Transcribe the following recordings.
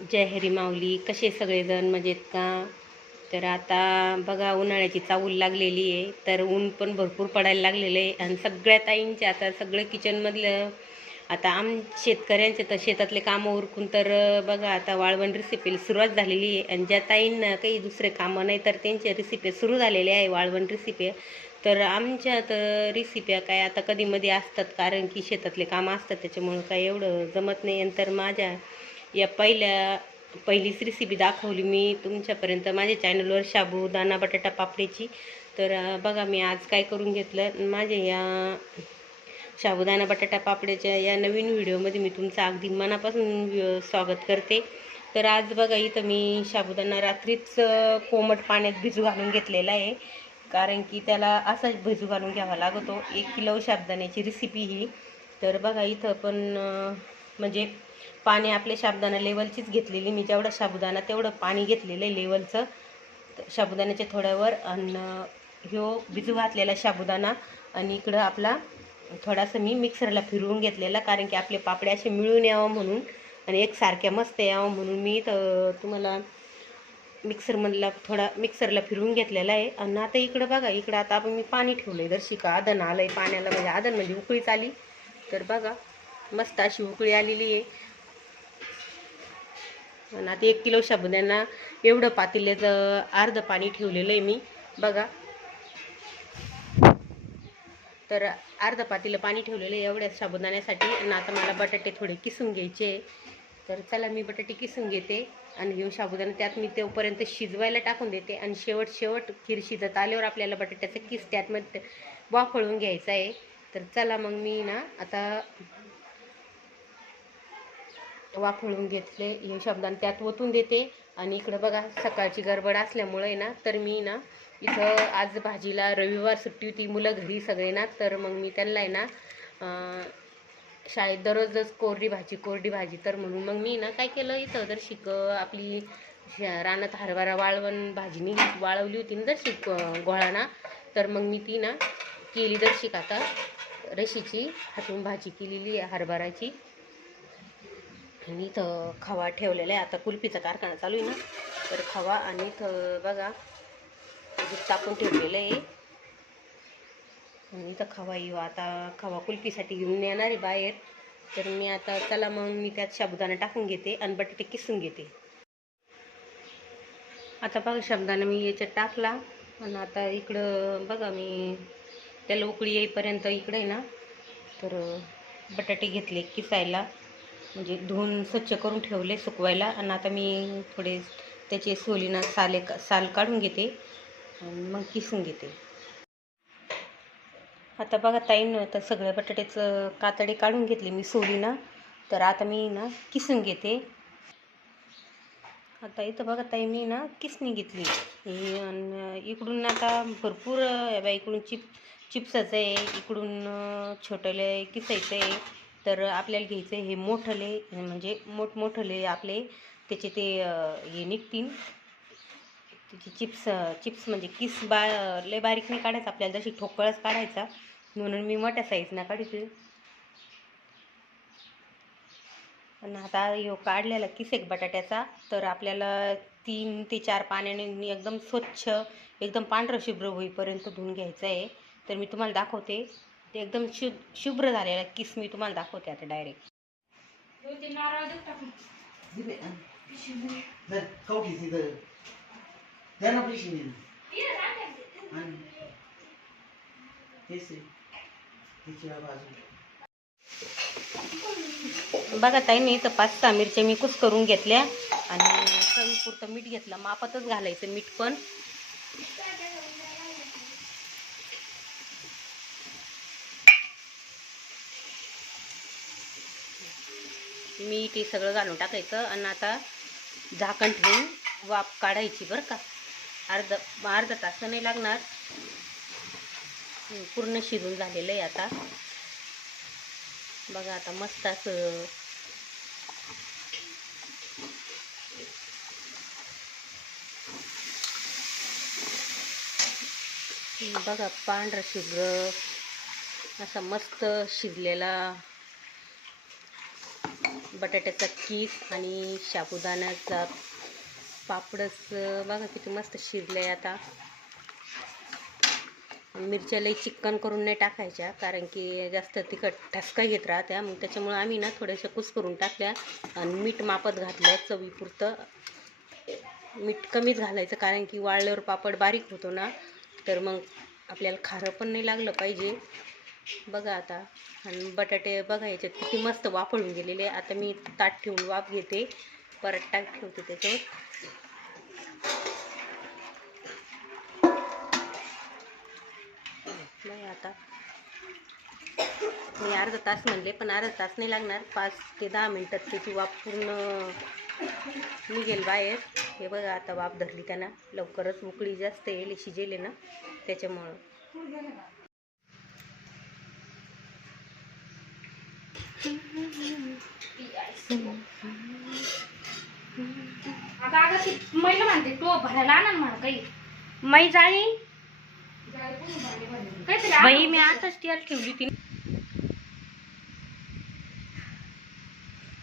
जय हरी माऊली कसे सगळेजण मजेत का? तर आता बघा उन्हाळ्याची चावूल लागलेली आहे तर ऊन पण भरपूर पडायला लागलेलं आहे. आणि सगळ्या ताईंचे आता सगळं किचनमधलं आता आम शेतकऱ्यांचे तर शेतातले कामं उरकून तर बघा आता वाळवण रेसिपीला सुरुवात झालेली आहे. आणि ज्या ताईंना काही दुसरे कामं नाही तर त्यांच्या रेसिपी सुरू झालेले आहे वाळवण रेसिपी तर आमच्या तर रेसिप्या काय आता कधीमध्ये असतात कारण की शेतातले कामं असतात त्याच्यामुळं काय एवढं जमत नाही. आणि तर माझ्या या पहिल्या पहिलीच रेसिपी दाखवली मी तुमच्यापर्यंत. माझ्या चॅनलवर शाबू दाना बटाटा पापडीची. तर बघा मी आज काय करून घेतलं. माझ्या या साबुदाणा बटाटा पापड्याच्या या नवीन व्हिडिओमध्ये मी तुमचं अगदी मनापासून स्वागत करते. तर आज बघा इथं मी शाबुदाना रात्रीच कोमट पाण्यात भिजू घालून घेतलेला आहे. कारण की त्याला असाच भिजू घालून घ्यावा लागतो. एक किलो साबुदाण्याची रेसिपी ही. तर बघा इथं पण म्हणजे पाणी आपल्या साबुदाणा लेवलचीच घेतलेली. मी जेवढं साबुदाणा तेवढं पाणी घेतलेलं आहे लेवलचं. साबुदाण्याच्या थोड्यावर आणि ह्यो भिजू घातलेला साबुदाणा आणि इकडं आपला थोडासा मी मिक्सरला फिरवून घेतलेला कारण की आपले पापडे असे मिळून यावं म्हणून आणि एकसारख्या मस्त यावं म्हणून मी तर तुम्हाला मिक्सरमधला थोडा मिक्सरला फिरवून घेतलेला आहे. आणि आता इकडं बघा इकडं आता आपण मी पाणी ठेवलं आहे दर्शिका आदन आलं आहे पाण्याला म्हणजे आदन म्हणजे उकळीच आली तर बघा मस्त अशी उकळी आलेली आहे. आणि आता एक किलो शाबुद्यांना एवढं पातेल्याचं अर्ध पाणी ठेवलेलं आहे मी. बघा. तर अर्ध पातेलं पाणी ठेवलेलं आहे एवढ्या साबुदाण्यासाठी आणि आता मला बटाटे थोडे किसून घ्यायचे आहे. तर चला मी बटाटे किसून घेते आणि घेऊ साबुदाणा त्यात मी तोपर्यंत शिजवायला टाकून देते. आणि शेवट शेवट खीर शिजत आल्यावर आपल्याला बटाट्याचा किस त्यात मग वाफळून घ्यायचा आहे. तर चला मग मी ना आता वाफळून घेतले हे शब्दान त्यात ओतून देते. आणि इकडं बघा सकाळची गडबड असल्यामुळे ना तर मी ना इथं आज भाजीला रविवार सुट्टी होती मुलं घरी सगळे ना तर मग मी त्यांना आहे ना शाळेत दररोजच कोरडी भाजी कोरडी भाजी तर म्हणून मग मी ना काय केलं इथं जर शिक आपली रानात हरभरा वाळवण भाजीनी वाळवली होती ना जर शिक गोळाना तर मग मी ती ना केली जर शिक आता रशीची हातून भाजी केलेली आहे हरभराची. आणि इथं खवा ठेवलेला आहे. आता कुल्फीचा कारखाना चालू आहे ना. तर खवा आणि इथं बघा दूध टाकून ठेवलेलं आहे. आणि इथं खवा येऊ. आता खवा कुल्फीसाठी घेऊन येणार आहे बाहेर. तर मी आता चला मग मी त्यात साबुदाणा टाकून घेते आणि बटाटे किसून घेते. आता बघा शाबुदाणा मी याच्यात टाकला. आणि आता इकडं बघा मी त्याला उकळी येईपर्यंत इकडे आहे ना. तर बटाटे घेतले किसायला. म्हणजे धुवून स्वच्छ करून ठेवले सुकवायला. आणि आता मी थोडे त्याचे सोलीना साले साल काढून घेते आणि मग किसून घेते. आता बघा ताईनं तर सगळ्या बटाट्याचं कातडे काढून घेतले मी सोलीना. तर आता मी ना किसून घेते. आता इथं बघा ताई मी ना किसणी घेतली. इकडून आता भरपूर बा इकडून चिप चिप्साचं आहे इकडून अं, किसायचं आहे तर आपल्याला घ्यायचं आहे हे मोठले म्हणजे मोठमोठले आपले त्याचे ते हे निघतील. त्याचे चिप्स चिप्स म्हणजे किस बा लय बारीक नाही काढायचं आपल्याला जशी ठोकळच काढायचा. म्हणून मी मोठ्या साईजनं काढते आणि आता ह्यो काढलेला किस एक बटाट्याचा तर आपल्याला तीन ते चार पाण्याने एकदम स्वच्छ एकदम पांढरं शुभ्र होईपर्यंत धुवून घ्यायचं आहे. तर मी तुम्हाला दाखवते. ते एकदम शु शुभ्र झालेला किस मी तुम्हाला दाखवते आता डायरेक्ट बघा ताईने इथं पाच सहा मिरच्या मी कुस करून घेतल्या. आणि चवीपुरतं मीठ घेतलं. मापातच घालायचं मीठ पण. मीठ हे सगळं घालून टाकायचं आणि आता झाकण ठेवून वाफ काढायची बरं का. अर्ध अर्धा तास नाही लागणार. पूर्ण शिजून झालेलं आहे आता. बघा आता मस्त असं. बघा पांढरा शुभ्र असा मस्त शिजलेला बटाट्याचा कीस आणि साबुदाण्याचा पापडच बघा किती मस्त शिजलं आहे आता. मिरच्या लई चिक्कन करून नाही टाकायच्या कारण की जास्त तिखट ठसका घेत राहत्या. मग त्याच्यामुळं आम्ही ना थोड्याशा कुस करून टाकल्या आणि मीठ मापत घातलं चवीपुरतं. मीठ कमीच घालायचं कारण की वाळल्यावर पापड बारीक होतो ना तर मग आपल्याला खारं पण नाही लागलं पाहिजे. बघा आता. आणि बटाटे बघा याच्यात किती मस्त वाफळून गेलेले आता मी ताट ठेवून वाफ घेते. परत टाक ठेवते त्याच्यावर. बघा आता. मी अर्धा तास म्हणले पण अर्धा तास नाही लागणार. पाच ते दहा मिनटात त्याची वाफ पूर्ण निघेल बाहेर. हे बघा आता वाफ धरली त्यांना. लवकरच उकळी जास्त येईल शिजेले ना. त्याच्यामुळं. अगं अगं ती महिला म्हणते तो भरायला आणा ना म्हणा काही. मै जाळी. काहीतरी बाई. मी आताच टियार ठेवली ती.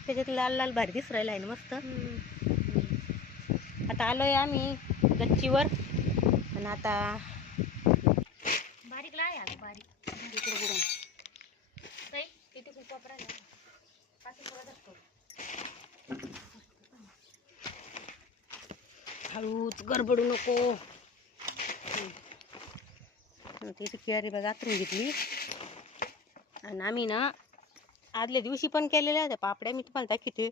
त्याच्यात लाल लाल भारी दिस राहिला आहे ना मस्त. आता आलोय आम्ही गच्चीवर. आणि आता बारीक लाय अगं बारीक इकडे बघून. ताई किती खूप वापरायला पाच थोडा धरतो हळूच गडबडू नको. हम्म. आता इथे कियारी बघा आतरून घेतली. आणि आम्ही ना आदल्या दिवशी पण केलेल्या होत्या पापड्या मी तुम्हाला दाखवते.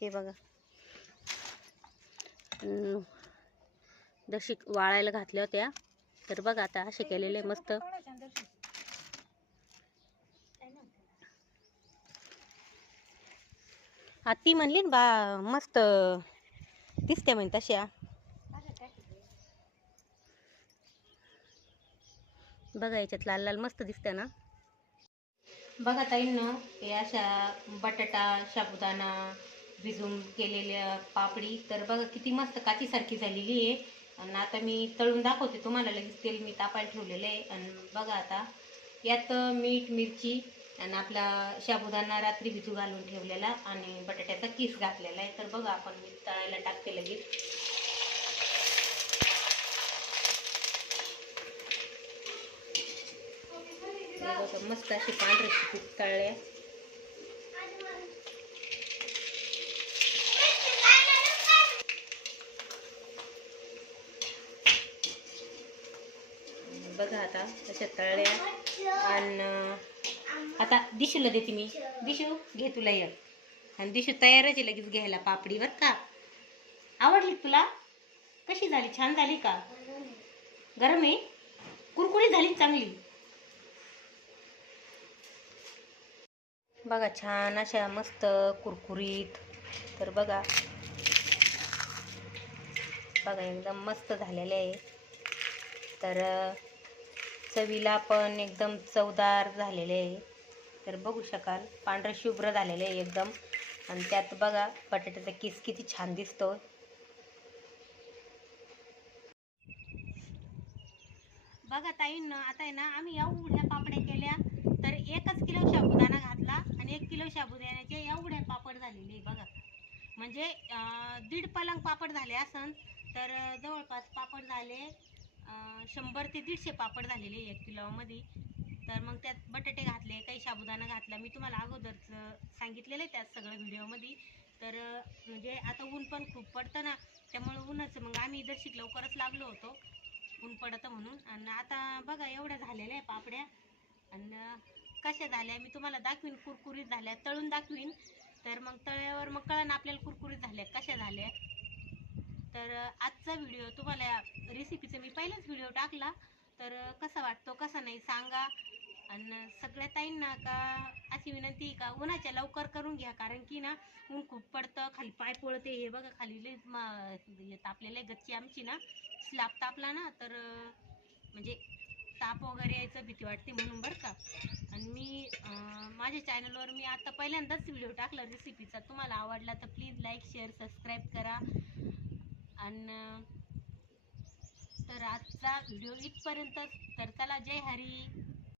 हे बघा. जशी वाळायला घातल्या होत्या. तर बघा आता असे केलेले मस्त. हा ती म्हणली ना बा मस्त दिसते म्हणे तशा बघा याच्यात लाल लाल मस्त दिसते ना. बघा ताईंनो हे अशा बटाटा साबुदाणा भिजून केलेल्या पापडी तर बघा किती मस्त काचीसारखी झालेली आहे. आणि आता मी तळून दाखवते तुम्हाला लगेच तेल मी तापायला ठेवलेलं आहे. आणि बघा आता यात मीठ मिरची आणि आपला शाबुदाना रात्री भिजू घालून ठेवलेला आणि बटाट्याचा किस घातलेला आहे. तर बघा आपण मी तळायला टाकते लगेच बघा, मस्त अशी पांढरे पीठ तळले बघा आता तशा तळल्या. आणि आता दिशूला देते मी. दिशू घे तुला एक. आणि दिशू तयारच आहे लगेच घ्यायला पापडी का? आवडली तुला? कशी झाली? छान झाली का? गरम आहे? कुरकुरी झाली चांगली. बघा छान अशा मस्त कुरकुरीत. तर बघा. बघा एकदम मस्त झालेले आहे. तर चवीला पण एकदम चवदार झालेले आहे. तर बघू शकाल पांढरं शुभ्र झालेले आहे एकदम. आणि त्यात बघा बटाट्याचा किस किती छान दिसतो बघा ताईंनो आता आहे ना आम्ही एवढ्या पापड्या केल्या. तर एकच किलो साबुदाणा घातला आणि एक किलो साबुदाण्याचे एवढ्या पापड झालेले आहे बघा. म्हणजे अं, दीड पलंग पापड झाले असन. तर जवळपास पापड झाले शंभर ते दीडशे पापड झालेले एक किलोमध्ये. तर मग त्यात बटाटे घातले काही साबुदाणा घातला. मी तुम्हाला अगोदरच सांगितलेलं आहे त्यात सगळं व्हिडिओमध्ये. तर म्हणजे आता ऊन पण खूप पडतं ना त्यामुळे ऊनच. मग आम्ही दर्शिक लवकरच लागलो होतो ऊन पडतं म्हणून. आणि आता बघा एवढ्या झालेल्या आहे पापड्या. आणि कशा झाल्या मी तुम्हाला दाखवीन. कुरकुरीत झाल्या तळून दाखवीन. तर मग तळ्यावर मग कळण आपल्याला कुरकुरीत झाल्या कशा झाल्या. तर आजचा व्हिडिओ तुम्हाला रेसिपीचा मी पहिलाच व्हिडिओ टाकला. तर कसा वाटतो कसा नाही सांगा. आणि सगळ्या ताईंना का अशी विनंती आहे का उन्हाच्या लवकर करून घ्या. कारण की ना ऊन खूप पडतं खाली पाय पळते. हे बघा खाली लई मा हे तापलेलं आहे गच्ची आमची ना. स्लॅब तापला ना तर म्हणजे ताप वगैरे यायचं भीती वाटते म्हणून बरं का. आणि मी माझ्या चॅनलवर मी आता पहिल्यांदाच व्हिडिओ टाकला रेसिपीचा तुम्हाला आवडला तर प्लीज लाईक शेअर सबस्क्राईब करा. आणि तर आजचा व्हिडिओ इथपर्यंतच. तर चला जय हरी.